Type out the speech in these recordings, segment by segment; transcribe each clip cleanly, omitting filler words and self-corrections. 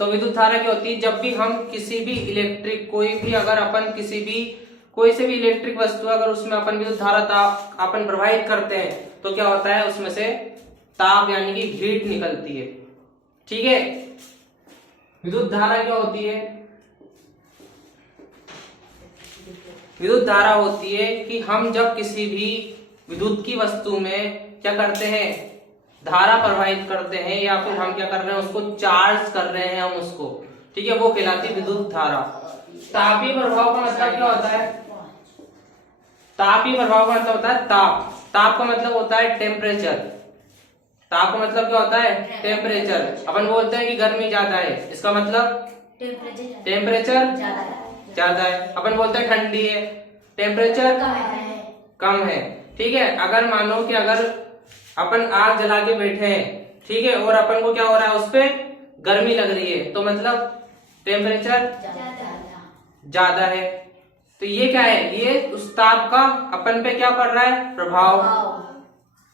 तो विद्युत धारा क्या होती है, जब भी हम किसी भी इलेक्ट्रिक कोई से भी इलेक्ट्रिक वस्तु अगर उसमें अपन विद्युत धारा ताप अपन प्रवाहित करते हैं तो क्या होता है, उसमें से ताप यानी कि हीट निकलती है। ठीक है, विद्युत धारा क्या होती है, विद्युत धारा होती है कि हम जब किसी भी विद्युत की वस्तु में क्या करते हैं, धारा प्रवाहित करते हैं या फिर हम क्या कर रहे हैं, उसको चार्ज कर रहे हैं हम उसको। ठीक है, वो कहलाती है विद्युत धारा। तापीय प्रभाव का मतलब क्या होता है, तापीय प्रभाव का मतलब होता है ताप। ताप का मतलब होता है टेम्परेचर। ताप का मतलब क्या होता है, टेम्परेचर। अपन बोलते हैं कि गर्मी ज्यादा है, इसका मतलब टेम्परेचर ज्यादा है। अपन बोलते हैं ठंडी है, टेम्परेचर कम है। ठीक है, अगर मानो कि अगर अपन आग जला के बैठे हैं, ठीक है, और अपन को क्या हो रहा है, उस पे गर्मी लग रही है, तो मतलब टेम्परेचर ज्यादा है। तो ये क्या है, ये उस ताप का अपन पे क्या पड़ रहा है, प्रभाव।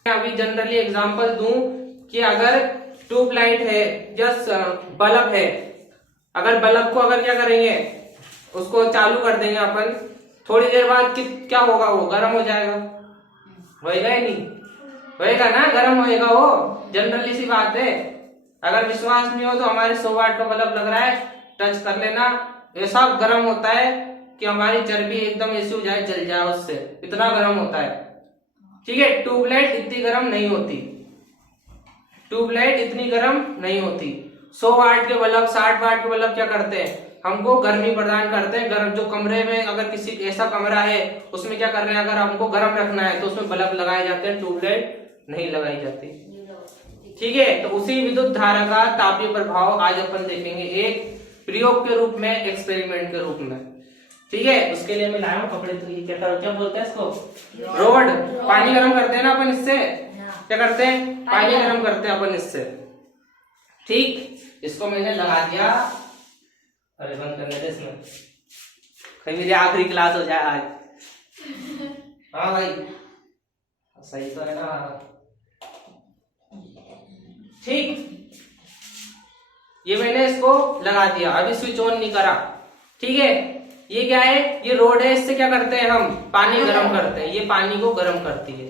अभी जनरली एग्जांपल दूं कि अगर ट्यूबलाइट है या बल्ब है, अगर बल्ब को अगर क्या करेंगे, उसको चालू कर देंगे अपन, थोड़ी देर बाद क्या होगा, वो गर्म हो जाएगा, होएगा ही नहीं, होएगा ना, गर्म होएगा वो, जनरली सी बात है। अगर विश्वास नहीं हो तो हमारे 100 वाट का बल्ब लग रहा है, टच कर लेना, ऐसा गर्म होता है कि हमारी चर्बी एकदम ऐसी हो जाए, जल जाए उससे, इतना गर्म होता है। ठीक है, ट्यूबलाइट इतनी गर्म नहीं होती, ट्यूबलाइट इतनी गर्म नहीं होती। 100 वाट के बल्ब, 60 वाट के बल्ब क्या करते हैं, हमको गर्मी प्रदान करते हैं। गर्म जो कमरे में, अगर किसी ऐसा कमरा है उसमें क्या कर रहे हैं, अगर हमको गर्म रखना है तो उसमें बल्ब लगाए जाते हैं, ट्यूबलाइट नहीं लगाई जाती। ठीक है, तो उसी विद्युत धारा का तापीय प्रभाव आज अपन देखेंगे, एक प्रयोग के रूप में, एक्सपेरिमेंट के रूप में। ठीक है, उसके लिए मैं लाया हूँ कपड़े, तो ये क्या बोलते हैं इसको, रोड। पानी गर्म करते हैं ना अपन इससे, क्या करते हैं, पानी गर्म करते हैं अपन इससे। ठीक, इसको मैंने लगा दिया, अरे बंद करने दे इसमें, कहीं मेरी आखिरी क्लास हो जाए आज। हाँ भाई, सही तो है ना। ठीक, ये मैंने इसको लगा दिया, अभी स्विच ऑन नहीं करा। ठीक है, ये क्या है, ये रोड है, इससे क्या करते हैं हम, पानी गर्म करते हैं, ये पानी को गर्म करती है।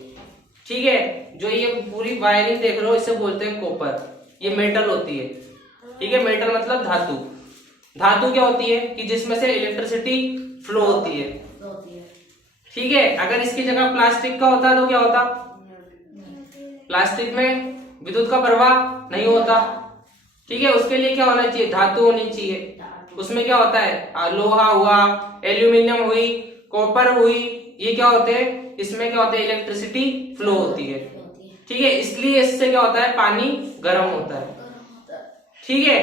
ठीक है, जो ये पूरी वायरिंग देख रहे हो इसे बोलते हैं कॉपर, ये मेटल होती है। ठीक है, मेटल मतलब धातु। धातु क्या होती है कि जिसमें से इलेक्ट्रिसिटी फ्लो होती है। ठीक है, अगर इसकी जगह प्लास्टिक का होता तो क्या होता, प्लास्टिक में विद्युत का प्रवाह नहीं होता। ठीक है, उसके लिए क्या होना चाहिए, धातु होनी चाहिए। उसमें क्या होता है, लोहा हुआ, एल्यूमिनियम हुई, कॉपर हुई, ये क्या होते हैं, इसमें क्या होता है, इलेक्ट्रिसिटी फ्लो होती है। ठीक है, इसलिए इससे क्या होता है, पानी गर्म होता है। ठीक है,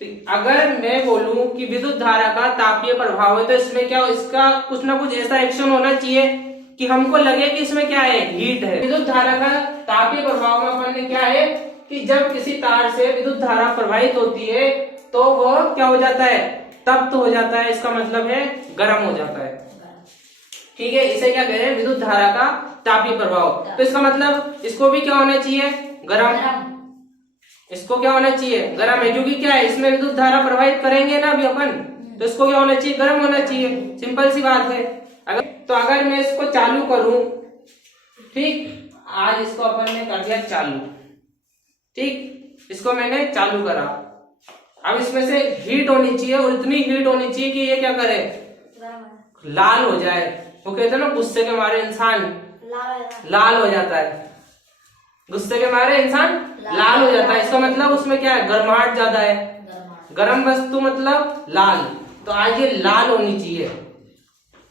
तो अगर मैं बोलूं कि विद्युत धारा का तापीय प्रभाव है, तो इसमें क्या, इसका कुछ ना कुछ ऐसा एक्शन होना चाहिए कि हमको लगे कि इसमें क्या है, हीट है। विद्युत धारा का तापीय प्रभाव में अपन ने क्या है कि जब किसी तार से विद्युत धारा प्रवाहित होती है तो वो क्या हो जाता है, तप्त हो जाता है, इसका मतलब है गर्म हो जाता है। ठीक है, इसे क्या कह रहे हैं, विद्युत धारा का तापीय प्रभाव। तो इसका मतलब इसको भी क्या होना चाहिए, गर्म। इसको क्या होना चाहिए, गर्म है, क्योंकि क्या है, इसमें विद्युत धारा प्रवाहित करेंगे ना अभी अपन, तो इसको क्या होना चाहिए, गर्म होना चाहिए, सिंपल सी बात है। अगर मैं इसको चालू करूं, ठीक, आज इसको अपन ने कर दिया चालू। ठीक, इसको मैंने चालू करा, अब इसमें से हीट होनी चाहिए, और इतनी हीट होनी चाहिए कि ये क्या करे, लाल हो जाए। वो कहते हैं ना, गुस्से के मारे इंसान लाल हो जाता है, गुस्से के मारे इंसान लाल हो जाता है। इसका मतलब उसमें क्या है, गर्माहट ज्यादा है, गर्म वस्तु मतलब लाल। तो आज ये लाल होनी चाहिए,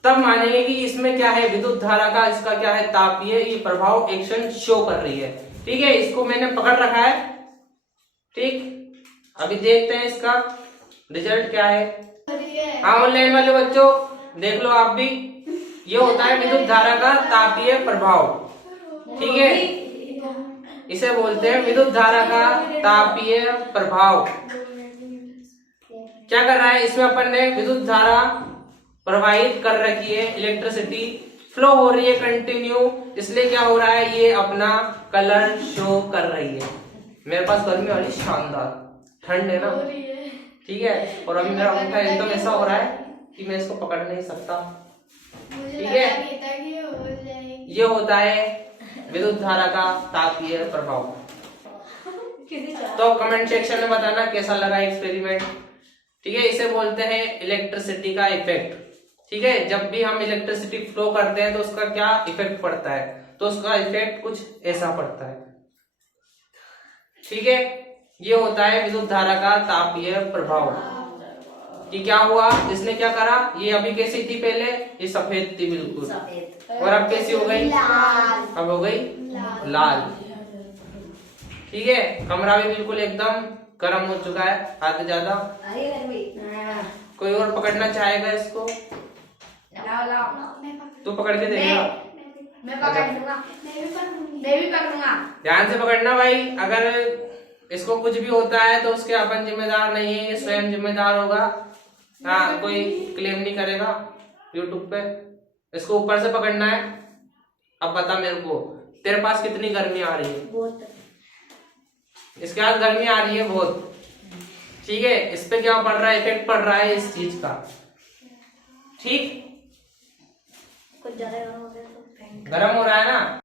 तब मानेंगे कि इसमें क्या है, विद्युत धारा का, इसका क्या है, तापीय ये प्रभाव एक्शन शो कर रही है। ठीक है, इसको मैंने पकड़ रखा है। ठीक, अभी देखते हैं इसका रिजल्ट क्या है। हाँ, ऑनलाइन वाले बच्चों देख लो आप भी, ये होता है विद्युत धारा का तापीय प्रभाव। ठीक है, इसे बोलते हैं विद्युत धारा का तापीय प्रभाव। क्या कर रहा है, इसमें अपन ने विद्युत धारा प्रवाहित कर रखी है, इलेक्ट्रिसिटी फ्लो हो रही है कंटिन्यू, इसलिए क्या हो रहा है, ये अपना कलर शो कर रही है। मेरे पास गर्मी वाली शानदार, ठंड है ना, ठीक है। और अभी मेरा अंगूठा एकदम ऐसा हो रहा है कि मैं इसको पकड़ नहीं सकता। ठीक है, ये होता है विद्युत धारा का तापीय प्रभाव। तो कमेंट सेक्शन में बताना कैसा लगा एक्सपेरिमेंट। ठीक है, इसे बोलते हैं इलेक्ट्रिसिटी का इफेक्ट। ठीक है, जब भी हम इलेक्ट्रिसिटी फ्लो करते हैं तो उसका क्या इफेक्ट पड़ता है, तो उसका इफेक्ट कुछ ऐसा पड़ता है। ठीक है, ये होता है विद्युत धारा का तापीय प्रभाव। कि क्या हुआ, इसने क्या करा, ये अभी कैसी थी पहले, ये सफेद थी बिल्कुल, और अब कैसी हो गई, अब हो गई लाल। ठीक है, कमरा भी बिल्कुल एकदम गर्म हो चुका है आधे ज्यादा। कोई और पकड़ना चाहेगा इसको? तू पकड़ के देखेगा? मैं पकड़ लूंगा। मैं भी पकड़ूंगा। ध्यान से पकड़ना भाई, अगर इसको कुछ भी होता है तो उसके अपन जिम्मेदार नहीं है, ये स्वयं जिम्मेदार होगा। हाँ, कोई क्लेम नहीं करेगा यूट्यूब पे। इसको ऊपर से पकड़ना है। अब बता मेरे को, तेरे पास कितनी गर्मी आ रही है? बहुत। इसके पास गर्मी आ रही है बहुत। ठीक है, इस पे क्या पड़ रहा है, इफेक्ट पड़ रहा है इस चीज का। ठीक, कुछ ज्यादा गर्म हो गया तो गर्म हो रहा है ना।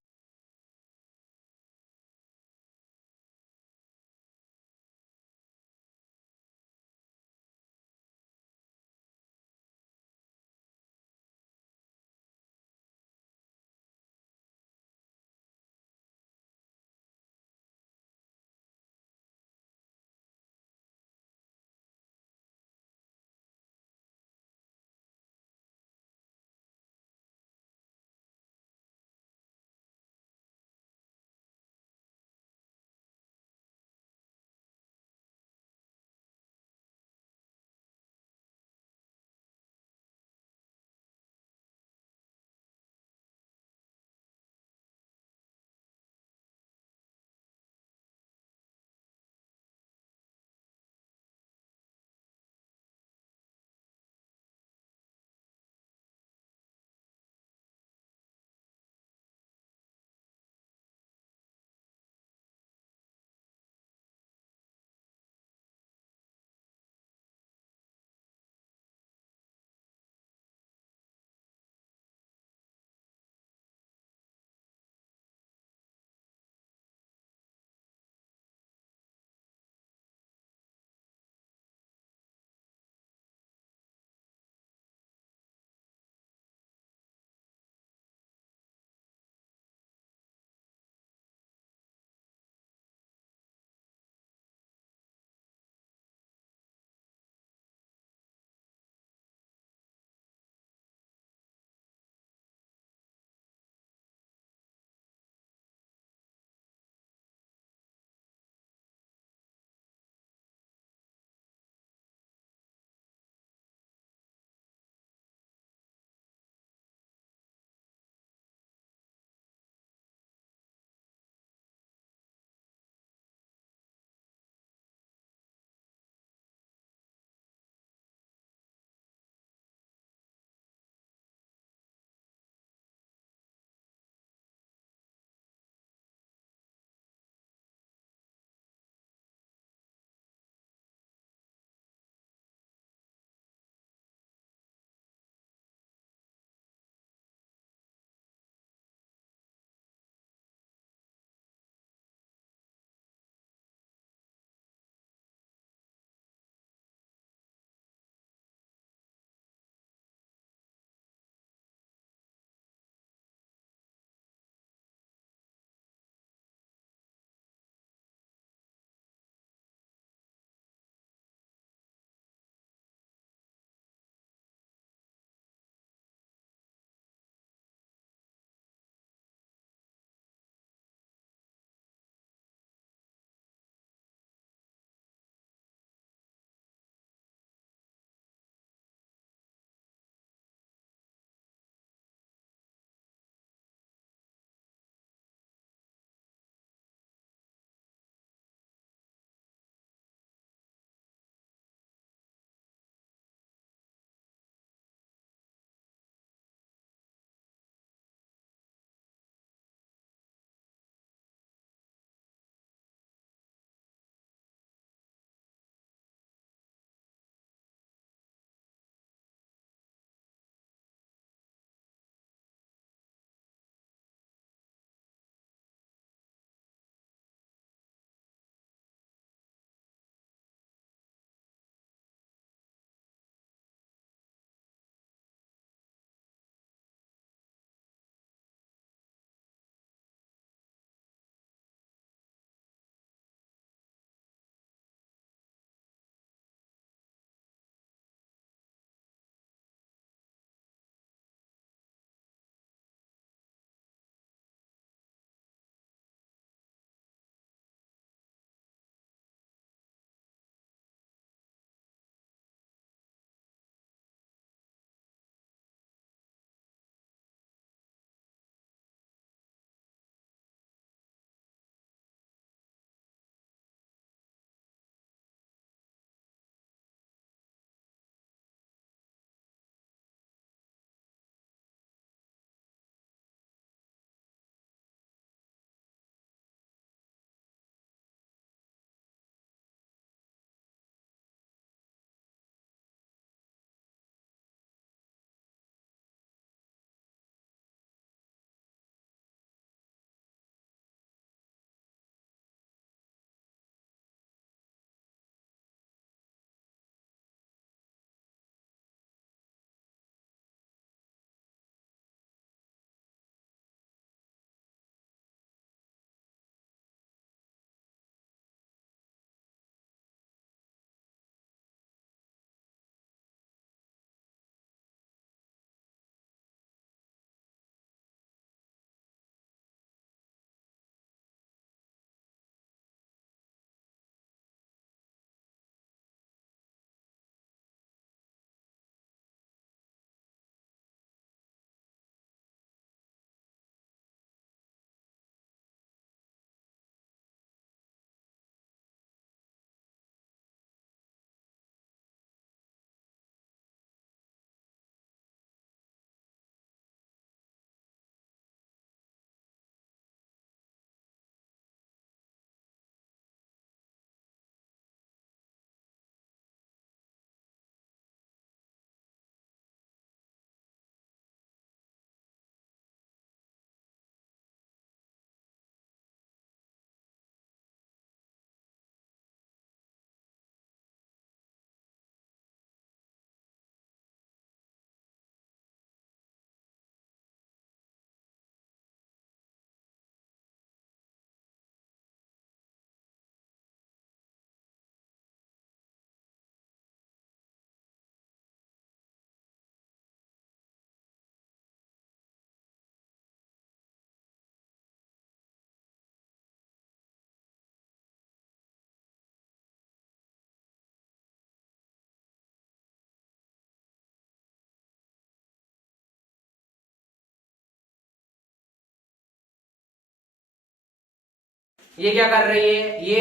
ये क्या कर रही है, ये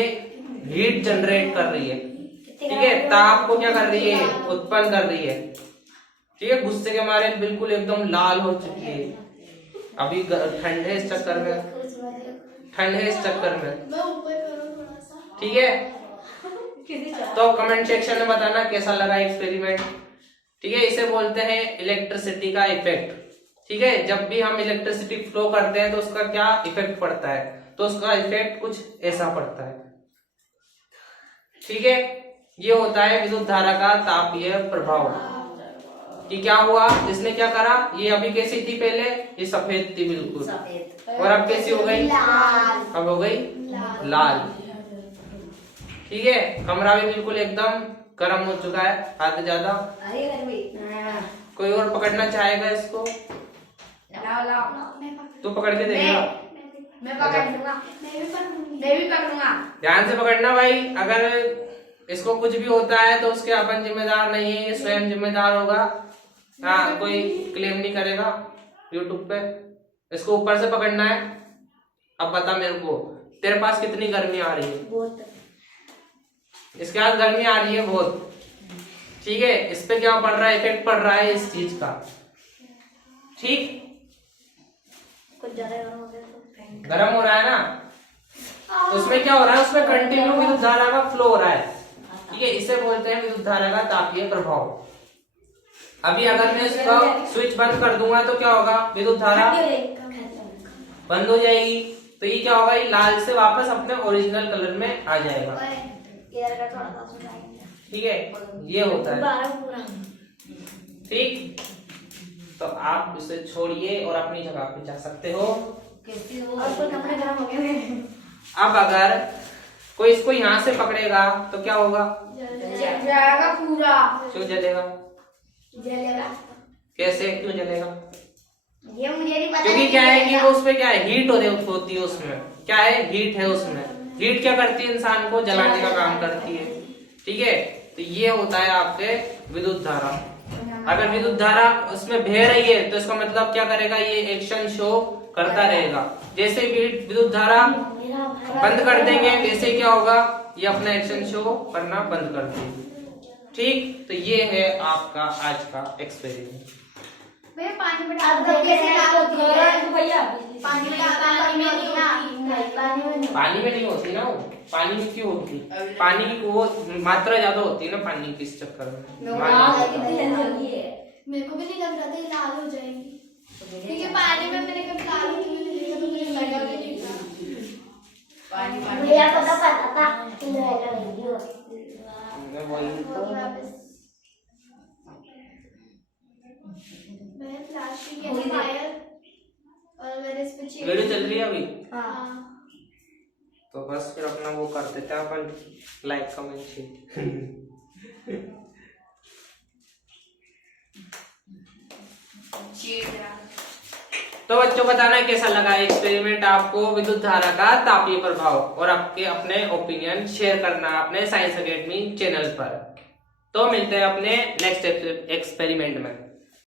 हीट जनरेट कर रही है, ठीक है, ताप को क्या कर रही है, उत्पन्न कर रही है, ठीक है। गुस्से के मारे बिल्कुल एकदम लाल हो चुकी है, अभी ठंड है इस चक्कर में, ठंड है इस चक्कर में, ठीक है। तो कमेंट सेक्शन में बताना कैसा लगा एक्सपेरिमेंट, ठीक है। इसे बोलते हैं इलेक्ट्रिसिटी का इफेक्ट, ठीक है। जब भी हम इलेक्ट्रिसिटी फ्लो करते हैं तो उसका क्या इफेक्ट पड़ता है, तो उसका इफेक्ट कुछ ऐसा पड़ता है, ठीक है। ये होता है विद्युत धारा का तापीय प्रभाव, कि क्या हुआ, इसने क्या करा, ये अभी कैसी थी पहले, ये सफेद थी बिल्कुल, और अब कैसी हो गई, अब हो गई लाल, ठीक है। कमरा भी बिल्कुल एकदम गर्म हो चुका है, आधे ज्यादा। कोई और पकड़ना चाहेगा इसको, तू पकड़ के देगा, मैं पकड़ लूंगा, मैं भी पकड़ूंगा। ध्यान से पकड़ना भाई, अगर इसको कुछ भी होता है तो उसके अपन जिम्मेदार नहीं है, ये स्वयं जिम्मेदार होगा, हाँ, कोई क्लेम नहीं करेगा यूट्यूब पे। इसको ऊपर से पकड़ना है। अब बता मेरे को, तेरे पास कितनी गर्मी आ रही है, बहुत, इसके बाद गर्मी आ रही है बहुत, ठीक है। इस पे क्या पड़ रहा है, इफेक्ट पड़ रहा है इस चीज का, ठीक। कुछ ज्यादा गर्म हो रहा है ना, तो उसमें क्या हो रहा है, उसमें कंटिन्यू विद्युत धारा का फ्लो हो रहा है, ठीक है। इसे बोलते हैं विद्युत धारा का तापीय प्रभाव। अभी अगर मैं इसका स्विच बंद कर दूंगा तो क्या होगा, विद्युत धारा बंद हो जाएगी, तो ये क्या होगा, ये लाल से वापस अपने ओरिजिनल कलर में आ जाएगा, ठीक है। ये होता है, ठीक। तो आप इसे छोड़िए और अपनी जगह पे जा सकते हो। अब अगर कोई इसको यहाँ से पकड़ेगा तो क्या होगा, जाएगा पूरा, क्यों जलेगा, जलेगा, कैसे, क्यों जलेगा, ये मुझे नहीं पता, क्योंकि क्या है कि वो उसमें क्या है, हीट होती है, उसमें क्या है, हीट है उसमें। हीट क्या करती है, इंसान को जलाने का काम करती है, ठीक है। तो ये होता है आपके विद्युत धारा। अगर विद्युत धारा उसमें बह रही है तो इसका मतलब क्या करेगा, ये एक्शन शो करता रहेगा। जैसे विद्युत धारा बंद कर देंगे वैसे क्या होगा, ये अपना एक्शन शो करना बंद कर देंगे, ठीक। तो ये है आपका आज का एक्सपेरिमेंट। भैया पानी में डाल दो, कैसे डालोगी भैया, पानी में नहीं ना, पानी में नहीं होती ना वो, पानी में क्यों होती, पानी की वो मात्रा ज्यादा होती है ना पानी की, इस चक्कर में। मेरे को भी नहीं लग रहा था ये लाल हो जाएगी, क्योंकि पानी में मैंने कभी लाल होती हुई नहीं देखा, तो मुझे लगा भी नहीं था। भैया को तो पता था कि रहेगा नहीं होती। मैं प्लास्टिक के फायर और मैंने इस पे वीडियो चल रही है अभी, हाँ। तो बस फिर अपना वो कर देते हैं अपन, लाइक कमेंट शेयर। तो बच्चों बताना कैसा लगा एक्सपेरिमेंट आपको, विद्युत धारा का तापीय प्रभाव, और आपके अपने ओपिनियन शेयर करना अपने साइंस अकेडमी चैनल पर। तो मिलते हैं अपने नेक्स्ट एक्सपेरिमेंट में।